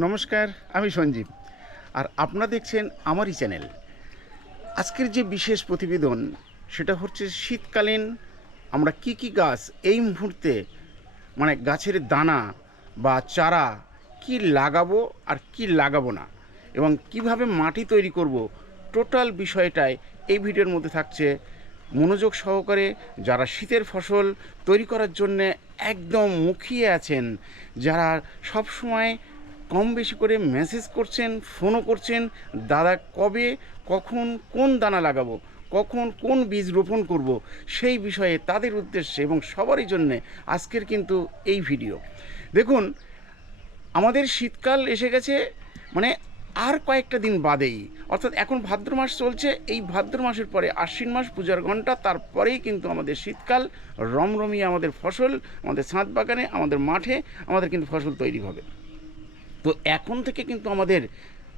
নমস্কার, আমি সঞ্জীব। আর আপনারা দেখছেন আমারই চ্যানেল। আজকের যে বিশেষ প্রতিবেদন, সেটা হচ্ছে শীতকালীন আমরা কি কি গাছ এই মুহূর্তে মানে গাছের দানা বা চারা কি লাগাবো আর কি লাগাবো না? এবং কীভাবে মাটি তৈরি করব? টোটাল বিষয়টাই এই ভিডিওর মধ্যে থাকছে। মনোযোগ সহকারে যারা শীতের ফসল তৈরি করার জন্যে একদম মুখিয়ে আছেন, যারা সব সময় কম বেশি করে মেসেজ করছেন ফোনও করছেন, দাদা, কবে, কখন, কোন দানা লাগাবো, কখন, কোন বীজ রোপণ করব? সেই বিষয়ে তাদের উদ্দেশ্যে এবং সবারই জন্যে আজকের কিন্তু এই ভিডিও। দেখুন, আমাদের শীতকাল এসে গেছে মানে আর কয়েকটা দিন বাদেই। অর্থাৎ এখন ভাদ্র মাস চলছে, এই ভাদ্র মাসের পরে আশ্বিন মাস পূজার ঘণ্টা তারপরেই কিন্তু আমাদের শীতকাল রমরমিয়ে আমাদের ফসল, আমাদের ছাদ বাগানে, আমাদের মাঠে, আমাদের কিন্তু ফসল তৈরি হবে। তো এখন থেকে কিন্তু আমাদের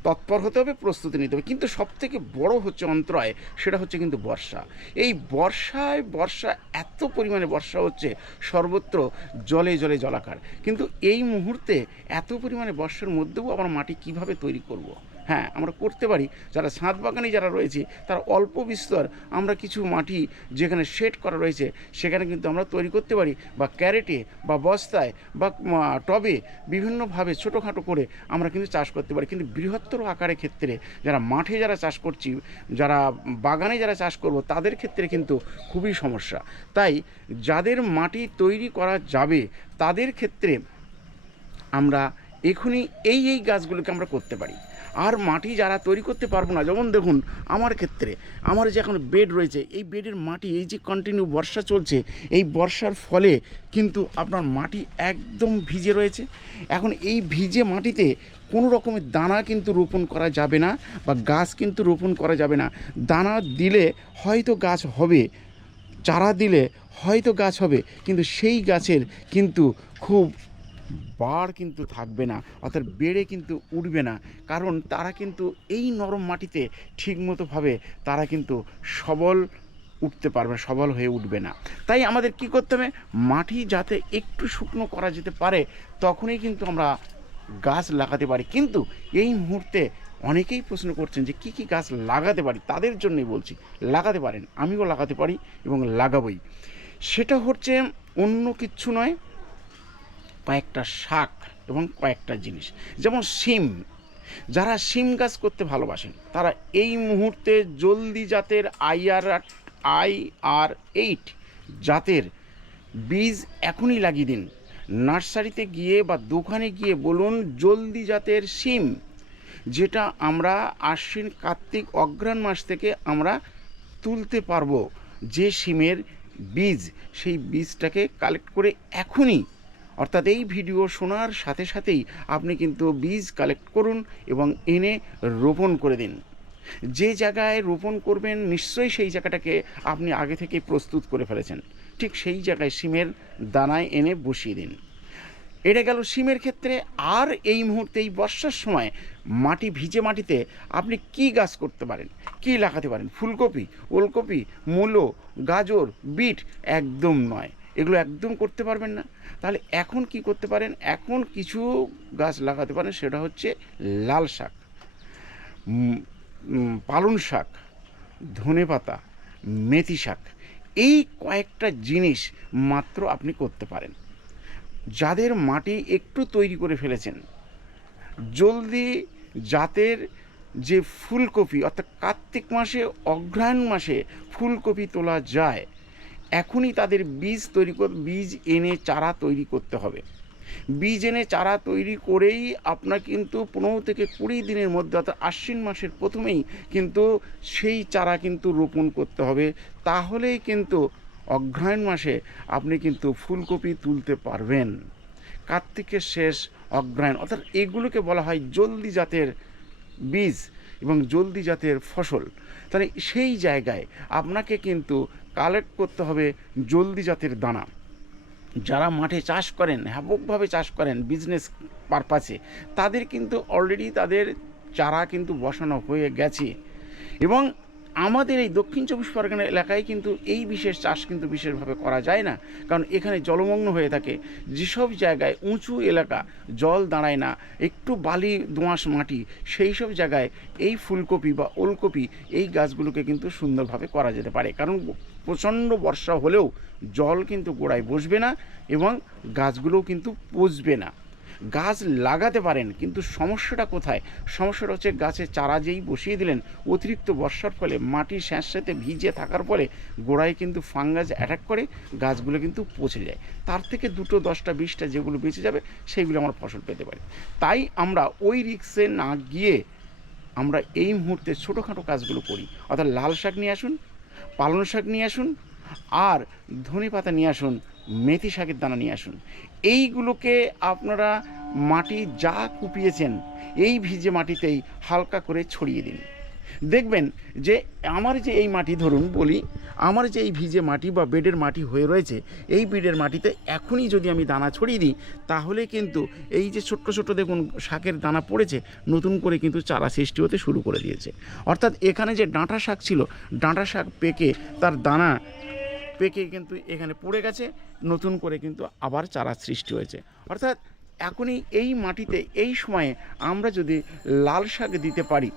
তৎপর হতে হবে, প্রস্তুতি নিতে হবে। কিন্তু সবথেকে বড় হচ্ছে অন্তরায়, সেটা হচ্ছে কিন্তু বর্ষা। এই বর্ষায়, বর্ষা এত পরিমাণে বর্ষা হচ্ছে সর্বত্র জলে জলে জলাকার। কিন্তু এই মুহূর্তে এত পরিমাণে বর্ষার মধ্যেও আমরা মাটি কীভাবে তৈরি করব। হ্যাঁ আমরা করতে পারি। যারা ছাদ বাগানে যারা রয়েছে, তার অল্প বিস্তর আমরা কিছু মাটি যেখানে শেড করা রয়েছে, সেখানে কিন্তু আমরা তৈরি করতে পারি বা ক্যারেটে বা বস্তায় বা টবে বিভিন্নভাবে ছোটোখাটো করে আমরা কিন্তু চাষ করতে পারি। কিন্তু বৃহত্তর আকারের ক্ষেত্রে যারা মাঠে যারা চাষ করছি, যারা বাগানে যারা চাষ করব, তাদের ক্ষেত্রে কিন্তু খুবই সমস্যা। তাই যাদের মাটি তৈরি করা যাবে, তাদের ক্ষেত্রে আমরা এখনই এই এই গাছগুলোকে আমরা করতে পারি। আর মাটি যারা তৈরি করতে পারব না, যেমন দেখুন আমার ক্ষেত্রে, আমার যে এখন বেড রয়েছে, এই বেডের মাটি, এই যে কন্টিনিউ বর্ষা চলছে, এই বর্ষার ফলে কিন্তু আপনার মাটি একদম ভিজে রয়েছে। এখন এই ভিজে মাটিতে কোনো রকমের দানা কিন্তু রোপণ করা যাবে না বা গাছ কিন্তু রোপণ করা যাবে না। দানা দিলে হয়তো গাছ হবে, চারা দিলে হয়তো গাছ হবে, কিন্তু সেই গাছের কিন্তু খুব বাড় কিন্তু থাকবে না, অর্থাৎ বেড়ে কিন্তু উঠবে না। কারণ তারা কিন্তু এই নরম মাটিতে ঠিকমতোভাবে তারা কিন্তু সবল উঠতে পারবে, সবল হয়ে উঠবে না। তাই আমাদের কি করতে হবে? মাটি যাতে একটু শুকনো করা যেতে পারে, তখনই কিন্তু আমরা গাছ লাগাতে পারি। কিন্তু এই মুহূর্তে অনেকেই প্রশ্ন করছেন যে কি কি গাছ লাগাতে পারি? তাদের জন্যই বলছি, লাগাতে পারেন। আমিও লাগাতে পারি এবং লাগাবই। সেটা হচ্ছে অন্য কিচ্ছু নয় কয়েকটা শাক এবং কয়েকটা জিনিস। যেমন সিম যারা সিম গাছ করতে ভালোবাসেন, তারা এই মুহূর্তে জলদি জাতের আইআর আই আর এইট জাতের বীজ এখনই লাগিয়ে দিন। নার্সারিতে গিয়ে বা দোকানে গিয়ে বলুন, জলদি জাতের সিম যেটা আমরা আশ্বিন কার্তিক অগ্রহায়ণ মাস থেকে আমরা তুলতে পারব। যে সিমের বীজ, সেই বীজটাকে কালেক্ট করে এখনই অর্থাৎ এই ভিডিও শোনার সাথে সাথেই আপনি কিন্তু বীজ কালেক্ট করুন এবং এনে রোপণ করে দিন। যে জায়গায় রোপণ করবেন নিশ্চয়ই সেই জায়গাটাকে আপনি আগে থেকেই প্রস্তুত করে ফেলেছেন। ঠিক সেই জায়গায় সিমের দানায় এনে বসিয়ে দিন। এটা গেল সিমের ক্ষেত্রে আর এই মুহূর্তে এই বর্ষার সময় মাটি ভিজে মাটিতে আপনি কি গাছ করতে পারেন, কি লাগাতে পারেন? ফুলকপি, ওলকপি, মূলো, গাজর, বিট একদম নয়। এগুলো একদম করতে পারবেন না। তাহলে এখন কি করতে পারেন? এখন কিছু গাছ লাগাতে পারেন সেটা হচ্ছে লাল শাক উম, উম, পালং শাক ধনে পাতা মেথি শাক এই কয়েকটা জিনিস মাত্র আপনি করতে পারেন। যাদের মাটি একটু তৈরি করে ফেলেছেন জলদি জাতের যে ফুলকপি অর্থাৎ কার্তিক মাসে অগ্রহায়ণ মাসে ফুলকপি তোলা যায় এখনই তাদের বীজ তৈরি বীজ এনে চারা তৈরি করতে হবে। বীজ এনে চারা তৈরি করেই আপনার কিন্তু পনেরো থেকে কুড়ি দিনের মধ্যে, অর্থাৎ আশ্বিন মাসের প্রথমেই কিন্তু সেই চারা কিন্তু রোপণ করতে হবে। তাহলেই কিন্তু অগ্রহায়ণ মাসে আপনি কিন্তু ফুলকপি তুলতে পারবেন। কার্তিকের শেষ অগ্রহায়ণ অর্থাৎ এগুলোকে বলা হয় জলদি জাতের বীজ এবং জলদি জাতের ফসল। তাহলে সেই জায়গায় আপনাকে কিন্তু কালেক্ট করতে হবে জলদি জাতের দানা। যারা মাঠে চাষ করেন, হ্যাবকভাবে চাষ করেন বিজনেস পারপাসে তাদের কিন্তু অলরেডি তাদের চারা কিন্তু বসানো হয়ে গেছে। এবং আমাদের এই দক্ষিণ চব্বিশ পরগনা এলাকায় কিন্তু এই বিশেষ চাষ কিন্তু বিশেষভাবে করা যায় না। কারণ এখানে জলমগ্ন হয়ে থাকে। যেসব জায়গায় উঁচু এলাকা জল দাঁড়ায় না, একটু বালি দোঁয়াশ মাটি, সেই সব জায়গায় এই ফুলকপি বা ওলকপি এই গাছগুলোকে কিন্তু সুন্দরভাবে করা যেতে পারে। কারণ প্রচণ্ড বর্ষা হলেও জল কিন্তু গোড়ায় বসবে না এবং গাছগুলোও কিন্তু পচবে না। গাছ লাগাতে পারেন, কিন্তু সমস্যাটা কোথায়? সমস্যাটা হচ্ছে গাছে চারা যেই বসিয়ে দিলেন, অতিরিক্ত বর্ষার ফলে মাটির স্যাঁতস্যাঁতে ভিজে থাকার ফলে গোড়ায় কিন্তু ফাঙ্গাস অ্যাটাক করে, গাছগুলো কিন্তু পচে যায়। তার থেকে দুটো, দশটা, বিশটা যেগুলো বেঁচে যাবে, সেইগুলো আমরা ফসল পেতে পারি। তাই আমরা ওই রিক্সে না গিয়ে আমরা এই মুহূর্তে ছোটোখাটো কাজগুলো করি। অর্থাৎ লাল শাক নিয়ে আসুন, পালং শাক নিয়ে আসুন, আর ধনে পাতা নিয়ে আসুন মেথি শাকের দানা নিয়ে আসুন। এইগুলোকে আপনারা মাটি যা কুপিয়েছেন, এই ভিজে মাটিতেই হালকা করে ছড়িয়ে দিন। দেখবেন যে আমার যে এই মাটি ধরুন বলি, আমার যে এই ভিজে মাটি বা বেডের মাটি হয়ে রয়েছে, এই বেডের মাটিতে এখনই যদি আমি দানা ছড়িয়ে দিই, তাহলে কিন্তু এই যে ছোট্ট ছোট্ট দেখুন শাকের দানা পড়েছে, নতুন করে কিন্তু চারা সৃষ্টি হতে শুরু করে দিয়েছে। অর্থাৎ এখানে যে ডাঁটা শাক ছিল, ডাঁটা শাক পেকে তার দানা পেকে কিন্তু এখানে পড়ে গেছে, নতুন করে কিন্তু আবার চারা সৃষ্টি হয়েছে। অর্থাৎ এখনই এই মাটিতে, এই সময়ে আমরা যদি লাল শাক দিতে পারি,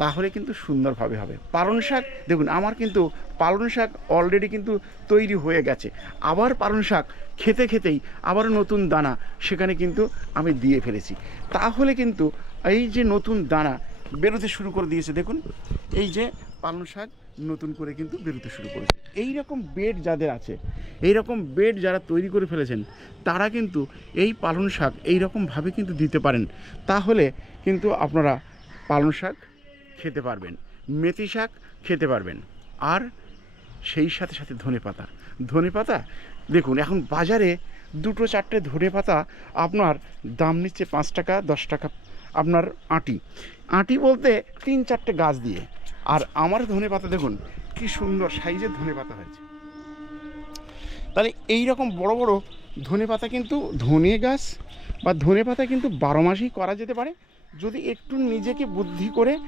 তাহলে কিন্তু সুন্দরভাবে হবে। পালং শাক, দেখুন, আমার কিন্তু পালং শাক অলরেডি কিন্তু তৈরি হয়ে গেছে। আবার পালং শাক খেতে খেতেই আবার নতুন দানা সেখানে কিন্তু আমি দিয়ে ফেলেছি। তাহলে কিন্তু এই যে নতুন দানা বেরোতে শুরু করে দিয়েছে, দেখুন, এই যে পালং শাক নতুন করে কিন্তু বেরোতে শুরু করেছে। এই রকম বেড যাদের আছে এই রকম বেড যারা তৈরি করে ফেলেছেন, তারা কিন্তু এই পালং শাক এই রকমভাবে কিন্তু দিতে পারেন। তাহলে কিন্তু আপনারা পালং শাক খেতে পারবেন, মেথি শাক খেতে পারবেন, আর সেই সাথে সাথে ধনে পাতা। ধনে পাতা, দেখুন, এখন বাজারে দুটো চারটে ধনে পাতা আপনার দাম নিচ্ছে পাঁচ টাকা, দশ টাকা, আপনার আঁটি। আঁটি বলতে তিন চারটে গাছ দিয়ে। আর আমার ধনে পাতা দেখুন, কি সুন্দর সাইজের ধনে পাতা হয়েছে। তাহলে এই রকম বড় বড় ধনে পাতা কিন্তু ধনে গাছ বা ধনে পাতা কিন্তু বারো মাসেই করা যেতে পারে। যদি একটু নিজেকে বুদ্ধি করে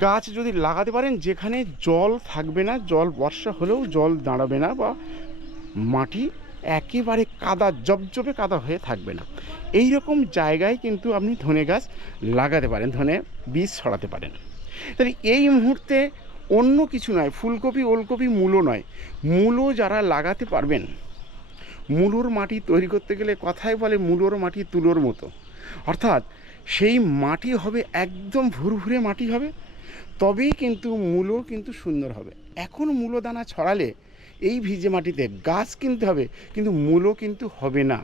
গাছ যদি লাগাতে পারেন, যেখানে জল থাকবে না, জল বর্ষা হলেও জল দাঁড়াবে না বা মাটি একেবারে কাদা, জবজবে কাদা হয়ে থাকবে না। এই রকম জায়গায় কিন্তু আপনি ধনে গাছ লাগাতে পারেন, ধনে বীজ ছড়াতে পারেন। তাহলে এই মুহূর্তে অন্য কিছু নয়, ফুলকপি, ওলকপি মূলো নয়। মূলো যারা লাগাতে পারবেন, মূলোর মাটি তৈরি করতে গেলে কথাই বলে মূলোর মাটি তুলোর মতো। অর্থাৎ সেই মাটি হবে, একদম ভুরভুরে মাটি হবে, তবেই কিন্তু মূলো কিন্তু সুন্দর হবে। এখন মূলো দানা ছড়ালে এই ভিজে মাটিতে গাছ কিনতে হবে, কিন্তু মূলো কিন্তু হবে না।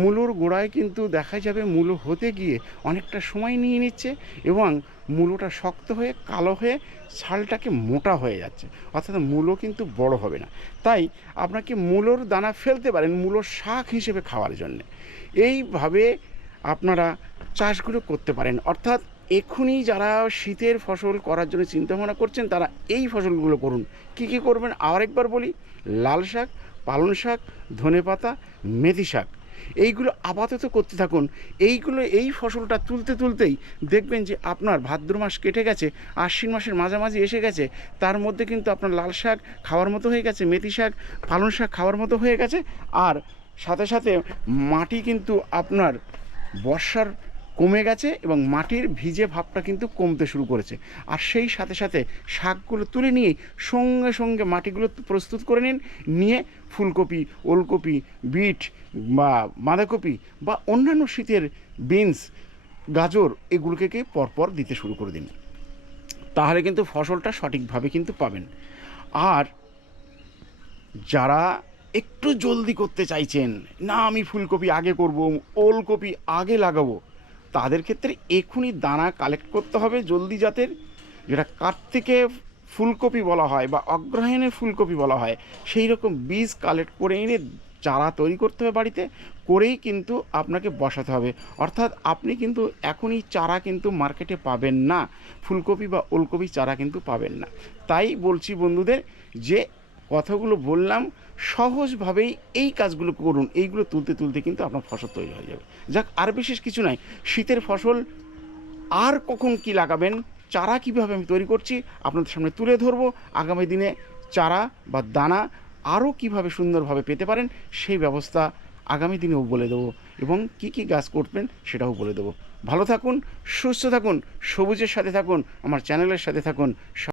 মূলোর গোড়ায় কিন্তু দেখা যাবে মূলো হতে গিয়ে অনেকটা সময় নিয়ে নিচ্ছে এবং মূলোটা শক্ত হয়ে, কালো হয়ে ছালটাকে মোটা হয়ে যাচ্ছে। অর্থাৎ মূলো কিন্তু বড় হবে না। তাই আপনাকে মূলোর দানা ফেলতে পারেন মূলোর শাক হিসেবে খাওয়ার জন্যে। এইভাবে আপনারা চাষগুলো করতে পারেন। অর্থাৎ এক্ষুনি যারা শীতের ফসল করার জন্য চিন্তাভাবনা করছেন, তারা এই ফসলগুলো করুন। কী কী করবেন? আরেকবার বলি, লাল শাক, পালং শাক, ধনেপাতা, মেথি শাক। এইগুলো আপাতত করতে থাকুন। এইগুলো, এই ফসলটা তুলতে তুলতেই দেখবেন যে আপনার ভাদ্র মাস কেটে গেছে, আশ্বিন মাসের মাঝামাঝি এসে গেছে। তার মধ্যে কিন্তু আপনার লাল শাক খাওয়ার মতো হয়ে গেছে, মেথি শাক, পালং শাক খাওয়ার মতো হয়ে গেছে। আর সাথে সাথে মাটি কিন্তু আপনার বর্ষার কমে গেছে এবং মাটির ভিজে ভাবটা কিন্তু কমতে শুরু করেছে। আর সেই সাথে সাথে শাকগুলো তুলে নিয়ে সঙ্গে সঙ্গে মাটিগুলো প্রস্তুত করে নিন, নিয়ে ফুলকপি, ওলকপি, বিট বা বাঁধাকপি বা অন্যান্য শীতের বিনস, গাজর এগুলোকে পরপর দিতে শুরু করে দিন। তাহলে কিন্তু ফসলটা সঠিকভাবে কিন্তু পাবেন। আর যারা একটু জলদি করতে চাইছেন, না, আমি ফুলকপি আগে করব, ওলকপি আগে লাগাবো। তাদের ক্ষেত্রে এখনই দানা কালেক্ট করতে হবে জলদি জাতের, যেটা কার্তিকে ফুলকপি বলা হয় বা অগ্রহায়ণের ফুলকপি বলা হয়, সেই রকম বীজ কালেক্ট করে এনে চারা তৈরি করতে হবে বাড়িতে, করেই কিন্তু আপনাকে বসাতে হবে। অর্থাৎ আপনি কিন্তু এখনই চারা কিন্তু মার্কেটে পাবেন না, ফুলকপি বা ওলকপি চারা কিন্তু পাবেন না। তাই বলছি বন্ধুদের যে কথাগুলো বললাম, সহজভাবেই এই কাজগুলো করুন, এইগুলো তুলতে তুলতে কিন্তু আপনার ফসল তৈরি হয়ে যাবে। যাক, আর বিশেষ কিছু নাই। শীতের ফসল আর কখন কি লাগাবেন, চারা কীভাবে আমি তৈরি করছি, আপনাদের সামনে তুলে ধরবো। আগামী দিনে চারা বা দানা আরও কীভাবে সুন্দরভাবে পেতে পারেন, সেই ব্যবস্থা আগামী দিনেও বলে দেবো এবং কি কি গাছ করবেন সেটাও বলে দেবো। ভালো থাকুন, সুস্থ থাকুন, সবুজের সাথে থাকুন, আমার চ্যানেলের সাথে থাকুন।